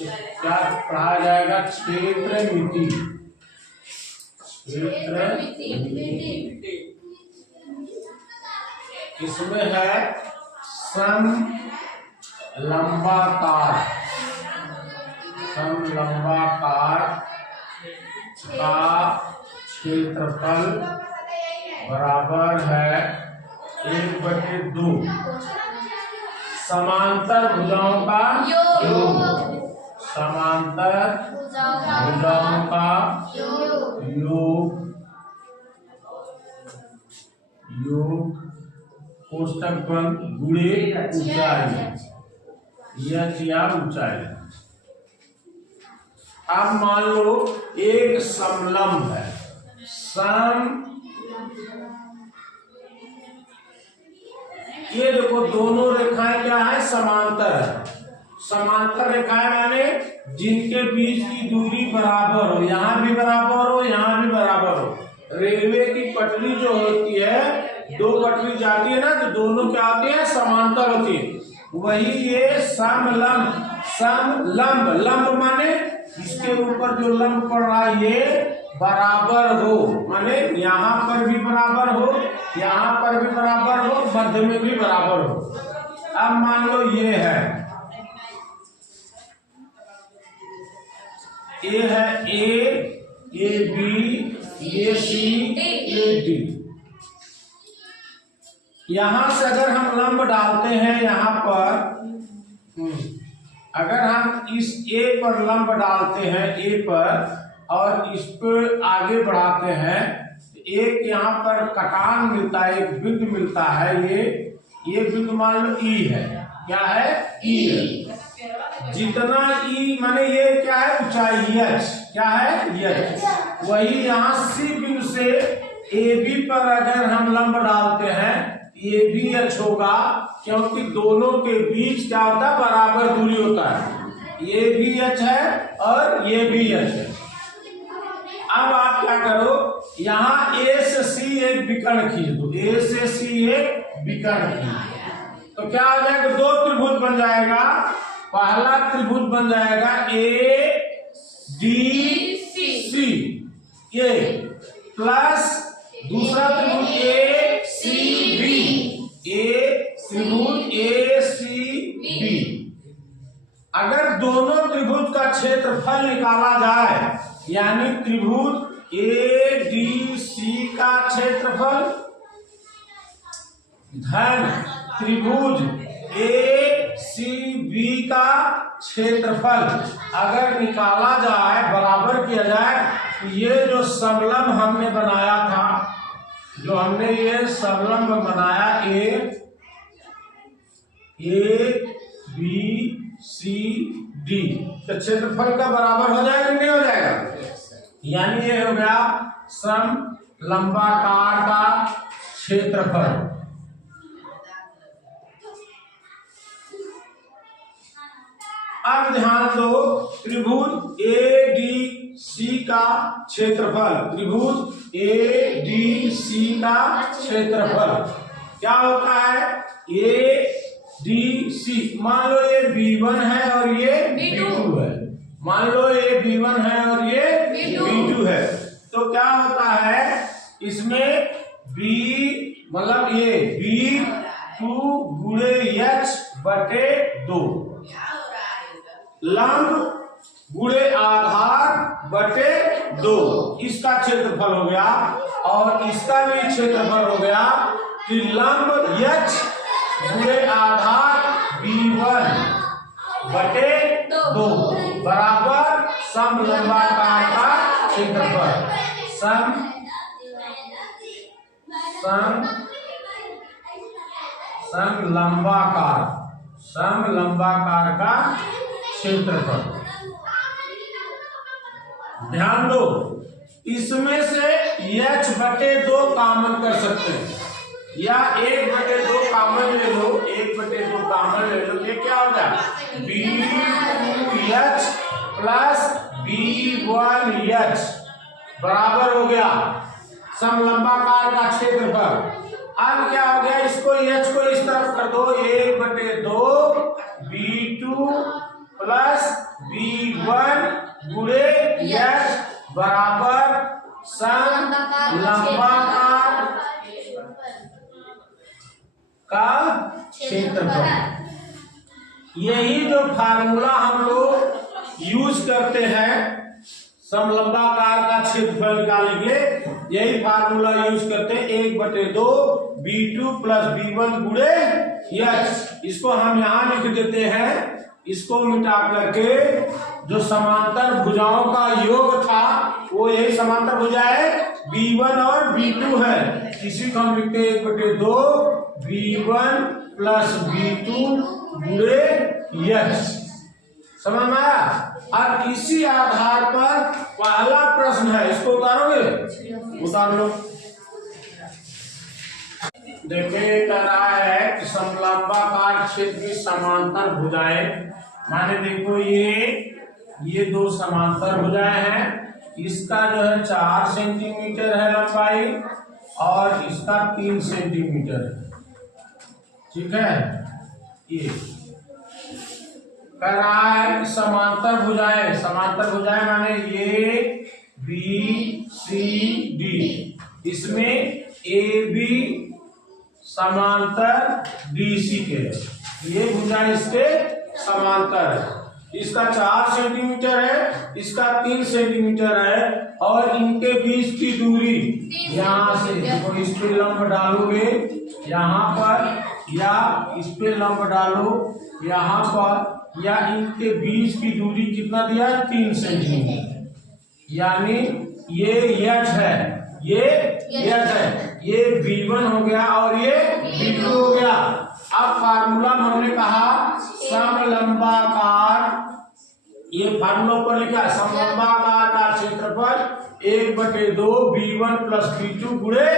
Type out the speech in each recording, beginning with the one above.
क्या पढ़ाया जाएगा? क्षेत्र मिति। क्षेत्र मिति इसमें है समलंबाकार। समलंबाकार का क्षेत्रफल बराबर है 1/2 समांतर भुजाओं का योग। समांतर भुजाओं का योग कोष्टक बंद गुणे ऊंचाई या ऊंचाई। अब मान लो एक समलंब है। ये देखो दोनों रेखाएं क्या है? समांतर है। समांतर रेखाएं माने जिनके बीच की दूरी बराबर हो, यहाँ भी बराबर हो, यहाँ भी बराबर हो। रेलवे की पटरी जो होती है, दो पटरी जाती है ना, तो दोनों क्या होती है? समांतर होती है। वही ये समलंब। समलंब लंब माने इसके ऊपर जो लंब पड़ रहा है ये बराबर हो, माने यहाँ पर भी बराबर हो, यहाँ पर भी बराबर हो, मध्य में भी बराबर हो। अब मान लो ये है A है A, A B, A C, A D। यहां से अगर हम लंब डालते हैं यहाँ पर, अगर हम इस A पर लंब डालते हैं A पर और इस पर आगे बढ़ाते हैं, एक यहाँ पर कटान मिलता है, एक बिंदु मिलता है। ये बिंदु मान लो E है। क्या है? E है। जितना E माने ये क्या है? ऊंचाई H। क्या है? H। वही यहाँ C बिंदु से AB पर अगर हम लंब डालते हैं, ये भी H होगा, क्योंकि दोनों के बीच क्या होता है? बराबर दूरी होता है। ये भी H है और ये भी H है। अब आप क्या करो, यहाँ A से C एक विकर्ण खींच दो। A से C एक विकर्ण खींच, तो क्या हो जाएगा? दो त्रिभुज बन जाएगा। पहला त्रिभुज बन जाएगा ADC ये, प्लस दूसरा त्रिभुज ACB, त्रिभुज ACB। अगर दोनों त्रिभुज का क्षेत्रफल निकाला जाए, यानी त्रिभुज ADC का क्षेत्रफल धन त्रिभुज ACB का क्षेत्रफल अगर निकाला जाए, बराबर किया जाए, तो ये जो समलंब हमने बनाया था, जो हमने ये समलंब बनाया ABCD, तो क्षेत्रफल का बराबर हो जाएगा नहीं हो जाएगा? यानी ये हो गया समलंबाकार का क्षेत्रफल। अब ध्यान दो, त्रिभुज ADC का क्षेत्रफल, त्रिभुज ADC का क्षेत्रफल क्या होता है? ADC मान लो ये B1 है और ये B2 है। मान लो ये B1 है और ये B2 है, तो क्या होता है इसमें B मतलब ये B2 गुणे H/2 लंब गुणे आधार बटे 2 इसका क्षेत्रफल हो गया, और इसका भी क्षेत्रफल हो गया कि लंब H गुणे आधार B1 बटे 2 बराबर समलंबाकार का क्षेत्रफल। समलंबाकार का क्षेत्रफल। ध्यान दो, इसमें से H/2 कॉमन कर सकते हैं, या 1/2 कॉमन ले लो, 1/2 कॉमन ले लो। ये क्या होगा? B2H प्लस B1H बराबर हो गया समलंबाकार का क्षेत्रफल। अब क्या हो गया? इसको H को इस तरफ कर दो, 1/2 B2 प्लस B1 गुणे यच बराबर समलंबाकार का क्षेत्रफल। यही जो फार्मूला हम लोग यूज करते हैं समलंबाकार का क्षेत्रफल निकालेंगे, यही फार्मूला यूज करते हैं 1/2 B2 प्लस B1 गुणे यच। इसको हम यहां लिख देते हैं, इसको मिटा करके जो समांतर भुजाओं का योग था वो यही समांतर भुजा है B1 और B2 है, इसी को हम लिखते हैं 1/2 B1 प्लस B2 गुणे यच। समझ में आया? अब इसी आधार पर पहला प्रश्न है, इसको उतारोगे? उतार लो। देखिए कह रहा है कि समलंबाकार क्षेत्र की समांतर भुजाएं, माने देखो ये दो समांतर भुजाएं हैं, इसका जो है 4 सेंटीमीटर है लंबाई और इसका 3 सेंटीमीटर है, ठीक है। ये कह रहा है समांतर भुजाएं माने ये बी सी डी, इसमें ए बी समांतर BC के, ये भुजा इसके समांतर है। इसका 4 सेंटीमीटर है, इसका 3 सेंटीमीटर है और इनके बीच की दूरी यहाँ से तो इस पे लंब डालोगे यहाँ पर या इस पे लंब डालो यहाँ पर, या इनके बीच की दूरी कितना दिया है 3 सेंटीमीटर, यानी ये यच है, ये यच है, ये B1 हो गया और ये B2 हो गया। अब फार्मूला में हमने कहा समलंबाकार, ये फार्मूला पर लिखा है समलंबाकार का क्षेत्रफल 1/2 B1 प्लस B2 गुणे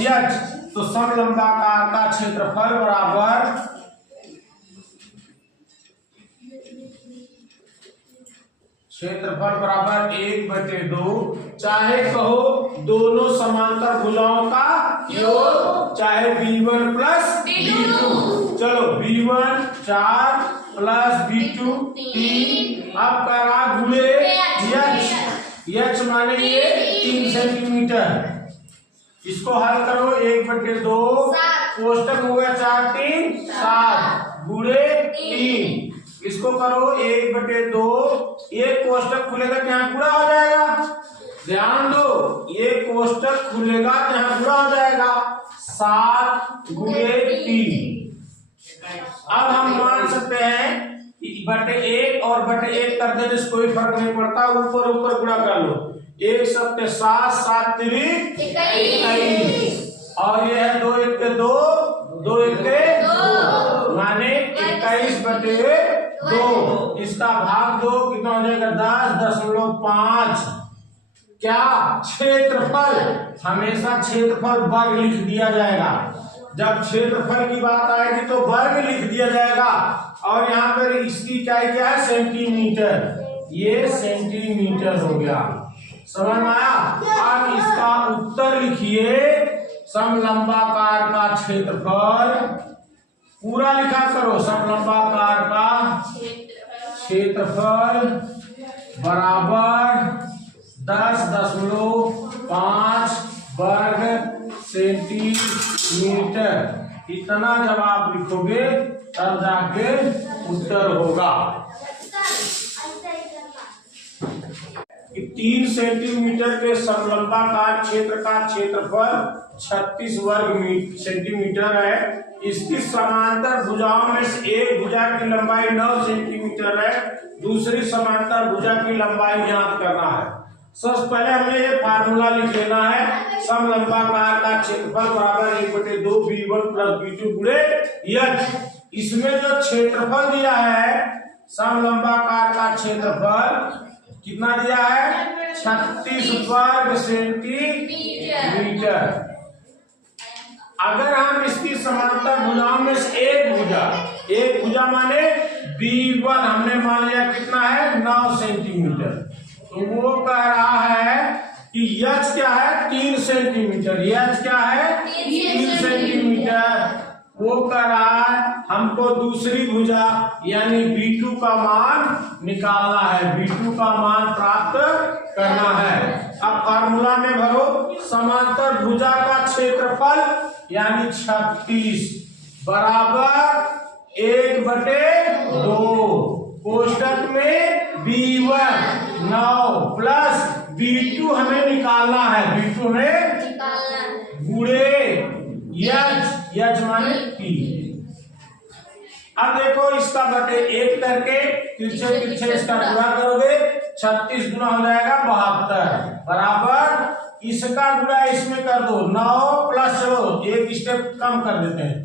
यच। तो समलंबाकार का क्षेत्रफल बराबर क्षेत्रफल बराबर 1/2, चाहे कहो दोनों समांतर भुजाओं का योग, चाहे B1 प्लस B2। चलो B1 4 प्लस B2 3, अब करा गुणे यच, यच माने ये 3 सेंटीमीटर। इसको हल करो 1/2 कोष्टक हो गया 4 3 7 गुणे 3, इसको करो 1/2, ये कोष्टक खुलेगा तो यहाँ पूरा हो जाएगा। ध्यान दो, ये कोष्टक खुलेगा तो यहाँ पूरा हो जाएगा 7 गुणे 3। अब हम मान सकते हैं 1/1 और 1/1 कर दे, जिसको कोई फर्क नहीं पड़ता, ऊपर ऊपर गुणा कर लो, 1 7 7 7 3 21 और ये है 2 1 2 2 1 2 माने 21/2। इसका भाग 2 कितना हो जाएगा 10.5। क्या क्षेत्रफल, हमेशा क्षेत्रफल वर्ग लिख दिया जाएगा, जब क्षेत्रफल की बात आएगी तो वर्ग लिख दिया जाएगा। और यहाँ पर इसकी क्या है सेंटीमीटर, ये सेंटीमीटर हो गया, समझ में आया? अब इसका उत्तर लिखिए, समलंबाकार का क्षेत्रफल पूरा लिखा करो, समलंबाकार का क्षेत्रफल बराबर 10.5 वर्ग सेंटीमीटर। इतना जब आप लिखोगे तब जाके उत्तर होगा। 3 सेंटीमीटर के समलंबाकार क्षेत्र का क्षेत्रफल 36 वर्ग सेंटीमीटर है। इसकी समांतर भुजाओं में से एक भुजा की लंबाई 9 सेंटीमीटर है, दूसरी समांतर भुजा की लंबाई ज्ञात करना है। सबसे पहले हमें ये फार्मूला लिख लेना है, समलंबाकार का क्षेत्रफल बराबर 1/2 B1 प्लस B2 गुणे यच। इसमें जो क्षेत्रफल दिया है समलंबाकार का क्षेत्रफल कितना दिया है 36 वर्ग सेंटीमीटर। अगर हम इसकी समांतर भुजाओं में से एक भुजा माने B1 हमने मान लिया कितना है 9 सेंटीमीटर, तो वो कह रहा है कि यच क्या है 3 सेंटीमीटर, यच क्या है 3 सेंटीमीटर। वो कह रहा है हमको दूसरी भुजा यानी B2 का मान निकालना है, B2 का मान प्राप्त करना है। अब फार्मूला में भरो, समांतर भुजा का क्षेत्रफल यानी 36 बराबर 1/2, कोष्टक में B1 9 प्लस B2 हमें निकालना है, B2 में गुणे यच माने 3। अब देखो इसका बटे 1 करके तिरछे इसका गुणा करोगे, 36 गुना हो जाएगा 72 बराबर इसका गुणा इसमें कर दो 9 प्लस 1 स्टेप कम कर देते हैं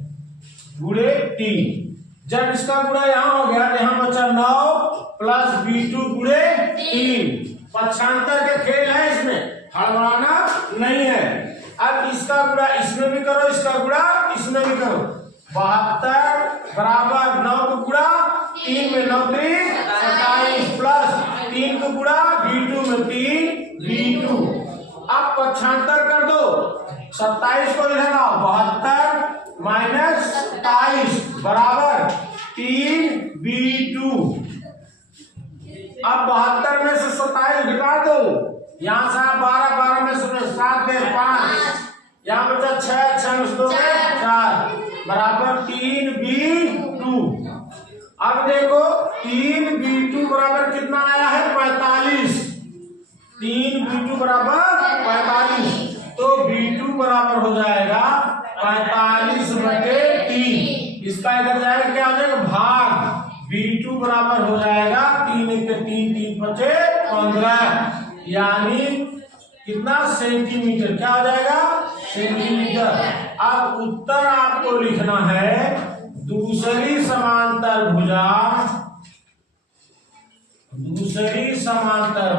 गुणे 3। जब इसका गुणा यहाँ हो गया तो यहाँ बचा 9 प्लस B2 गुणे 3। पक्षांतर के खेल है, इसमें हड़बड़ाना नहीं है। अब इसका गुणा इसमें भी करो, इसका गुणा इसमें भी करो, 72 बराबर 9 को गुणा 3 में 9 3 27 प्लस 3 को गुणा B2 में 3 B2। अब पक्षांतर कर दो, 27 को इधर लाओ, 72 माइनस 27 बराबर 3 B2। अब 72 में से 27 घटा दो, यहाँ से 12 में से 7 गए 5, यहाँ बचा 6 2 4 बराबर 3 B2। अब देखो 3 B2 बराबर कितना आया है 45, 3 B2 बराबर 45, तो B2 बराबर हो जाएगा 45/3। इसका इधर जाएगा क्या हो जाएगा भाग, B2 बराबर हो जाएगा 3 1 3 3 5 15 यानी कितना सेंटीमीटर, क्या हो जाएगा सेंटीमीटर। अब उत्तर आपको लिखना है दूसरी समांतर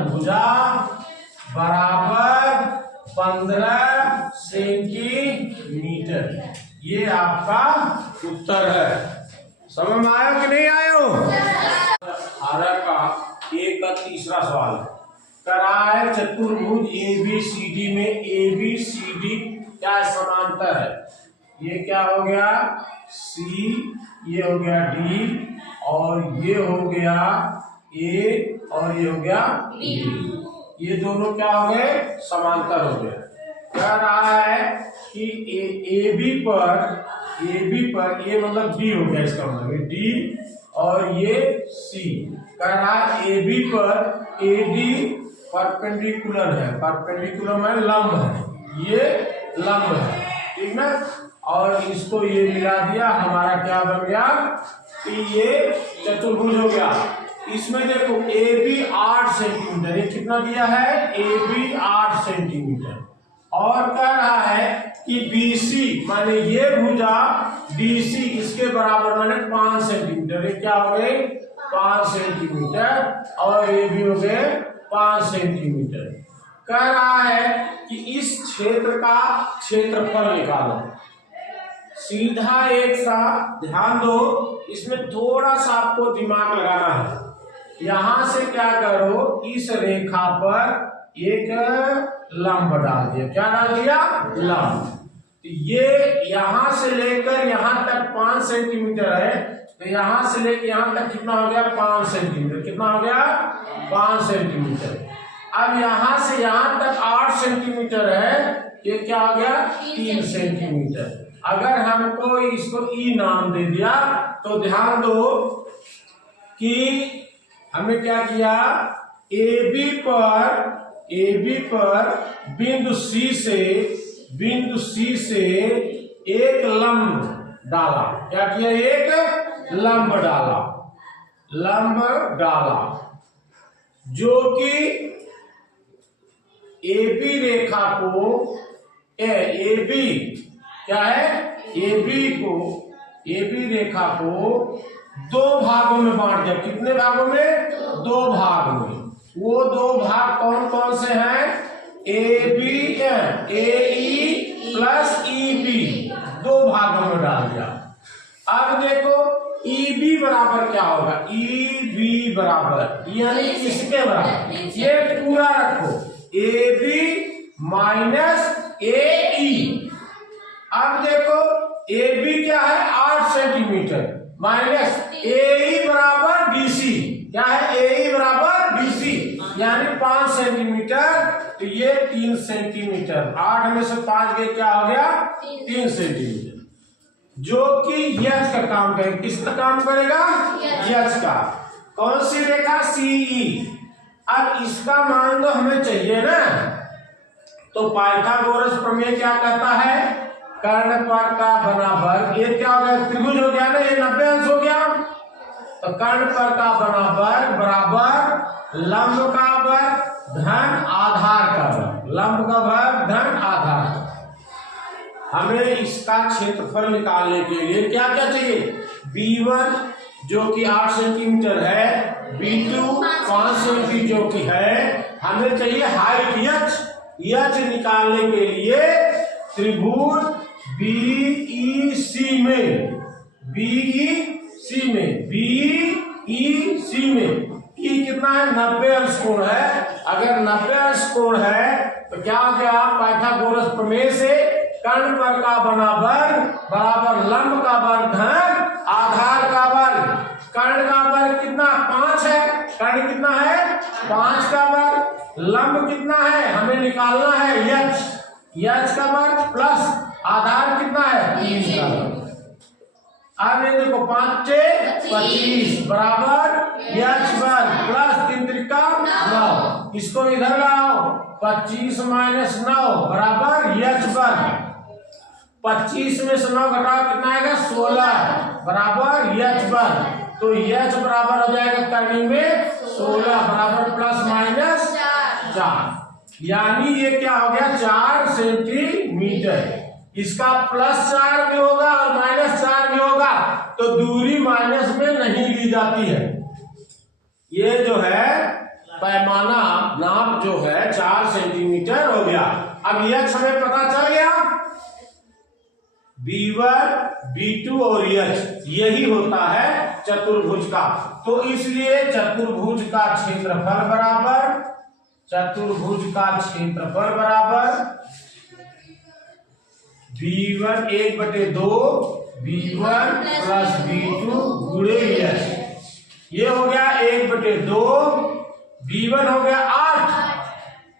भुजा बराबर 15 सेंटीमीटर, ये आपका उत्तर है। समझ में आया कि नहीं आया हो? 18 का एक का तीसरा सवाल है, करा है चतुर्भुज ABCD में ABCD क्या समांतर है, ये क्या हो गया C, ये हो गया D और ये हो गया A और ये हो गया B, ये दोनों क्या हो गए समांतर हो गए। कह रहा है कि AB पर ये मतलब D हो गया, इसका मतलब D और ये C। कह रहा है AB पर AD परपेंडिकुलर है, परपेंडिकुलर में लंब है, ये लंब है, ठीक ना। और इसको ये मिला दिया, हमारा क्या बन गया कि ये चतुर्भुज हो गया। इसमें देखो AB 8 सेंटीमीटर, ये कितना दिया है AB 8 सेंटीमीटर, और कह रहा है कि BC माने ये भुजा BC इसके बराबर माने 5 सेंटीमीटर, ये क्या हो गए 5 सेंटीमीटर और ये भी हो गए 5 सेंटीमीटर। कह रहा है कि इस क्षेत्र का क्षेत्रफल निकालो। सीधा एक सा ध्यान दो, इसमें थोड़ा सा आपको दिमाग लगाना है। यहां से क्या करो, इस रेखा पर एक लंब डाल दिया, क्या डाल दिया लंब। ये यहां से लेकर यहां तक 5 सेंटीमीटर है, तो यहां से लेकर यहां तक कितना हो गया 5 सेंटीमीटर, कितना हो गया 5 सेंटीमीटर। अब यहां से यहां तक 8 सेंटीमीटर है, ये क्या हो गया 3 सेंटीमीटर। अगर हमको इसको E नाम दे दिया तो ध्यान दो कि हमने क्या किया, AB पर बिंदु C से एक लंब डाला, क्या किया एक लंब डाला जो कि AB रेखा को AB क्या है AB रेखा को 2 भागों में बांट दिया। कितने भागों में 2 भाग में। वो 2 भाग कौन कौन से हैं, AE प्लस EB 2 भागों में डाल दिया। अब देखो EB बराबर क्या होगा, EB बराबर यानी किसके बराबर, ये पूरा रखो AB माइनस AE। अब देखो ए बी क्या है 8 सेंटीमीटर माइनस ए बराबर BC क्या है ए बराबर BC यानी 5 सेंटीमीटर, तो ये 3 सेंटीमीटर 8 में से 5 गए क्या हो गया 3 सेंटीमीटर, जो कि यच का काम करेगा। किसका काम करेगा यच का। कौन सी रेखा CE। अब इसका मान तो हमें चाहिए ना, तो पाइथागोरस प्रमेय क्या कहता है कर्ण पर का बना वर्ग, ये क्या हो गया त्रिभुज हो गया ना, ये 90 अंश हो गया, तो कर्ण पर का बना वर्ग बराबर लंब का वर्ग धन आधार का वर्ग, लंब का वर्ग धन आधार का। हमें इसका क्षेत्रफल निकालने के लिए क्या क्या चाहिए B1 जो कि 8 सेंटीमीटर है, B2 5 सेंटीमीटर जो कि है, हमें चाहिए हाइट यच निकालने के लिए त्रिभुज BEC में ई कितना है 90 अंश कोण है। अगर 90 अंश कोण है तो क्या हो गया पाइथागोरस प्रमेय से कर्ण पर का बना वर्ग बराबर लंब का वर्ग धन आधार का वर्ग। कर्ण का वर्ग कितना 5 है, कर्ण कितना है 5 का वर्ग, लंब कितना है हमें निकालना है यच का वर्ग प्लस आधार कितना है 3 का वर्ग। अब ये देखो 5 से 25 बराबर यच वर्ग प्लस 3 त्रिका 9, इसको इधर लाओ 25 माइनस 9 बराबर यच वर्ग, 25 में से 9 घटाओ कितना आएगा 16 बराबर यच वर्ग, तो यच बराबर हो जाएगा करने में 16 बराबर प्लस माइनस 4, यानी ये क्या हो गया 4 सेंटीमीटर। इसका प्लस 4 भी होगा और माइनस 4 भी होगा, तो दूरी माइनस में नहीं ली जाती है। ये जो है पैमाना नाप जो है 4 सेंटीमीटर हो गया। अब यच हमें पता चल गया, B1 B2 और यच यही होता है चतुर्भुज का, तो इसलिए चतुर्भुज का क्षेत्रफल बराबर B1 1/2 B1 प्लस B2 गुणे यच, ये हो गया 1/2, B1 हो गया 8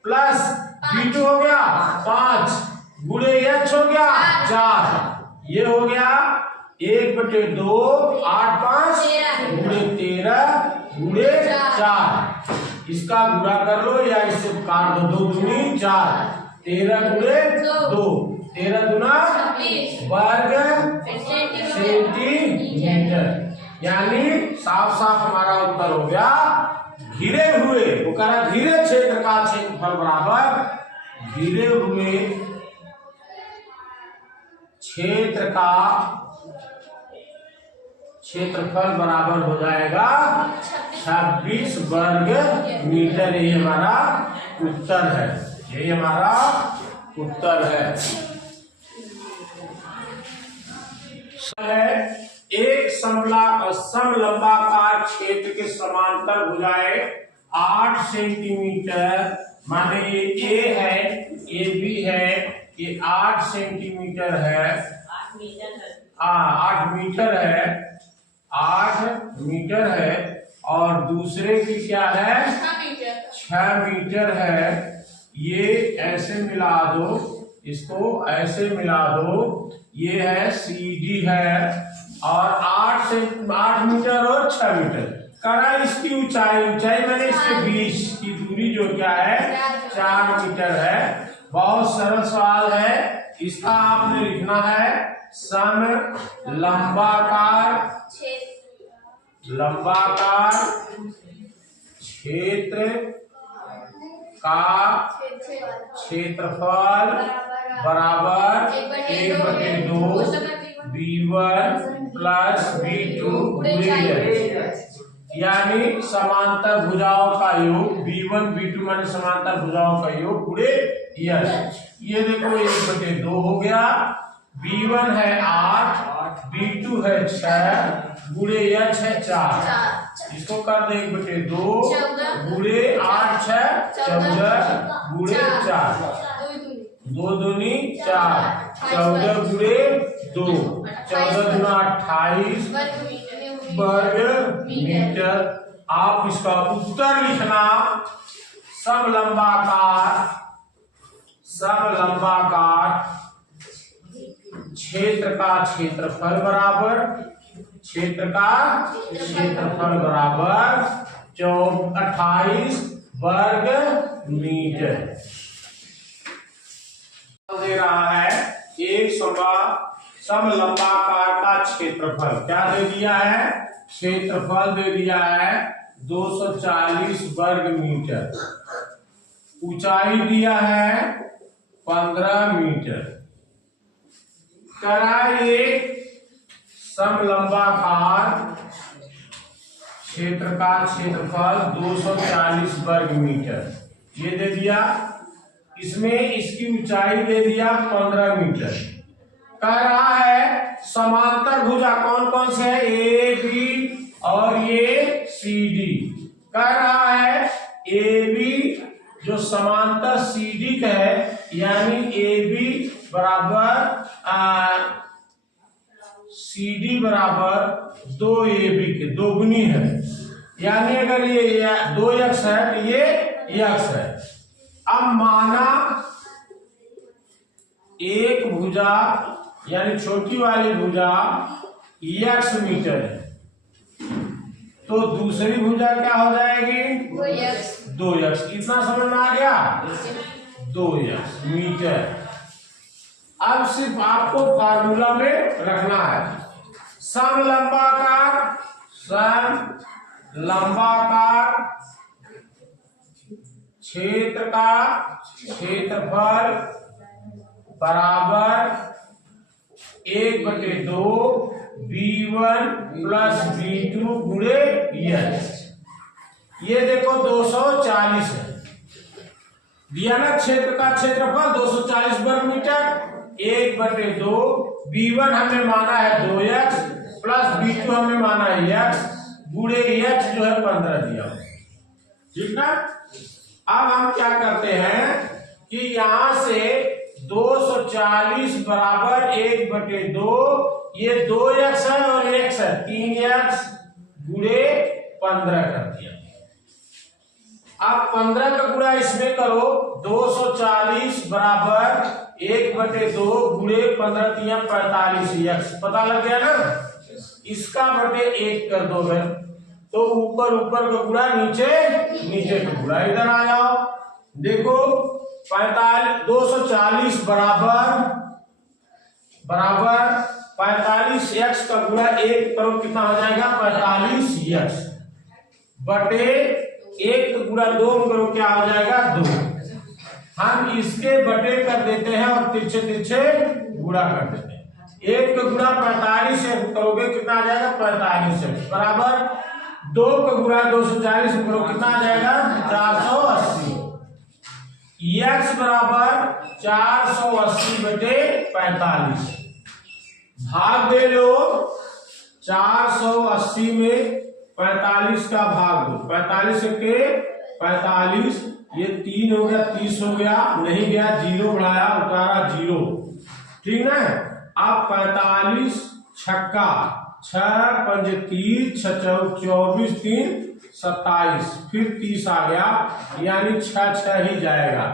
प्लस B2 हो गया 5 गुणे यच हो गया 4, ये हो गया 1/2 8 5 गुणे 13 गुणे 4, इसका गुणा कर लो या इससे काट दो, 2 दूनी 4 13 गुणे 2 13 दूना वर्ग सेंटीमीटर, यानी साफ साफ हमारा उत्तर हो गया घिरे हुए वो कह रहा घिरे क्षेत्र का क्षेत्रफल बराबर घिरे हुए क्षेत्र का क्षेत्रफल बराबर हो जाएगा 26 वर्ग मीटर। ये हमारा उत्तर है, यही हमारा उत्तर है। एक समलंबाकार क्षेत्र के समांतर भुजाएं 8 सेंटीमीटर, माने ये A है, ये B है, ये 8 सेंटीमीटर है, 8 मीटर है, 8 मीटर है, और दूसरे की क्या है 6 मीटर है। ये ऐसे मिला दो, इसको ऐसे मिला दो, ये है CD है, और 8 मीटर और 6 मीटर करा इसकी ऊंचाई मैंने इसके बीच की दूरी जो क्या है 4 मीटर है। बहुत सरल सवाल है, इसका आपने लिखना है लंबाकार क्षेत्र का क्षेत्रफल बराबर 1/2 B1 प्लस B2 गुणे यच, यानी समांतर भुजाओं का योग B1 B2 माने समांतर भुजाओं का योग गुणे यच। ये देखो 1/2 हो गया, B1 है 8 B2 है 6 गुणे यच है 4, इसको कर दे 1/2 गुणे 8 6 14 गुणे 4, 2 दूनी 4, 14 गुणे 2, 14 गुना 28 वर्ग मीटर। आप इसका उत्तर लिखना। समलंबाकार क्षेत्र का क्षेत्रफल बराबर 28 वर्ग मीटर दे रहा है। एक समलंबाकार का क्षेत्रफल क्या दे दिया है? क्षेत्रफल दे दिया है 240 वर्ग मीटर। ऊंचाई दिया है 15 मीटर। कराइए समलंबाकार क्षेत्र का क्षेत्रफल 240 वर्ग मीटर ये दे दिया। इसमें इसकी ऊंचाई दे दिया 15 मीटर। कह रहा है समांतर भुजा कौन कौन से है? ए बी और ये सी डी। कह रहा है ए बी जो समांतर सी डी का है, यानी ए बी बराबर सी डी बराबर 2ab के दोगुनी है। यानी अगर ये 2x है तो ये x है। अब माना एक भुजा यानी छोटी वाली भुजा x मीटर है, तो दूसरी भुजा क्या हो जाएगी? 2x। कितना समझ में आ गया? 2x metre. अब सिर्फ आपको फार्मूला में रखना है। समलंबाकार क्षेत्र का क्षेत्रफल बराबर 1/2 b1 प्लस b2 गुणे h। ये देखो 240 है दिया ना। क्षेत्र का क्षेत्रफल 240 वर्ग मीटर। 1/2 b1 हमने माना है 2x प्लस b2 हमने माना है x गुणे h जो है 15 दिया। ठीक ना। अब हम क्या करते हैं कि यहां से 240 बराबर 1/2 ये 2x है और x है 3x गुणे 15 कर दिया। अब 15 का गुणा इसमें करो। 240 बराबर 1/2 गुणे 15 3 45 x पता लग गया ना। इसका बटे 1 कर दो फिर, तो ऊपर ऊपर का गुणा नीचे नीचे का गुणा। इधर आ जाओ। देखो 240 बराबर 45x का गुणा 1 करो कितना हो जाएगा? 45x बटे 1 का गुणा 2 करो क्या हो जाएगा? 2। हम इसके बटे कर देते हैं और तिरछे तिरछे गुणा कर देते हैं। 1 का गुणा 45 से करोगे कितना आ जाएगा? 45x बराबर 2 का गुणा 240 करो कितना आ जाएगा? 480। x बराबर 480 बटे 45। भाग दे लो। 480 में 45 का भाग दो। 45 के 45 ये 3 हो गया 30 हो गया। नहीं गया 0 बढ़ाया उतारा 0। ठीक ना। अब 45 छक्का 6 5 30 6 24 3 27 फिर 30 आ गया, यानी 6 ही जाएगा।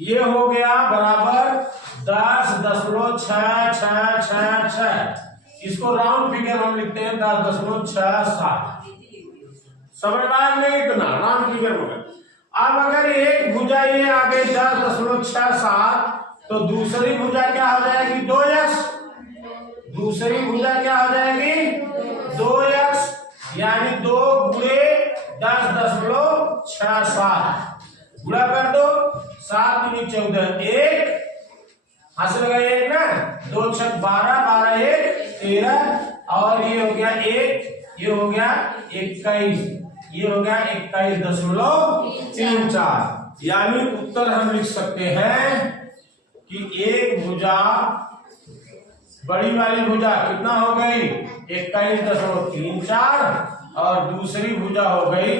ये हो गया बराबर 10.66666। इसको राउंड फिगर हम लिखते हैं 10.67। समझ में आया नहीं? इतना राउंड फिगर हो गया। अब अगर एक भुजा ये आ गई 10.67 तो दूसरी भुजा क्या हो जाएगी? 2x। दूसरी भुजा क्या हो जाएगी? 2x यानी 2 गुणे 10.67 गुणा कर दो। 7 दूनी 14 1 हाथ से लगा 1 ना। 2 6 12 12 1 13 और ये हो गया 1 ये हो गया 21 ये हो गया 21.34। यानी उत्तर हम लिख सकते हैं कि एक भुजा बड़ी वाली भुजा कितना हो गई? 21.34 और दूसरी भुजा हो गई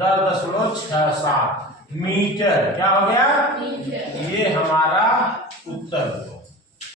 10.67 मीटर। क्या हो गया? ये हमारा उत्तर।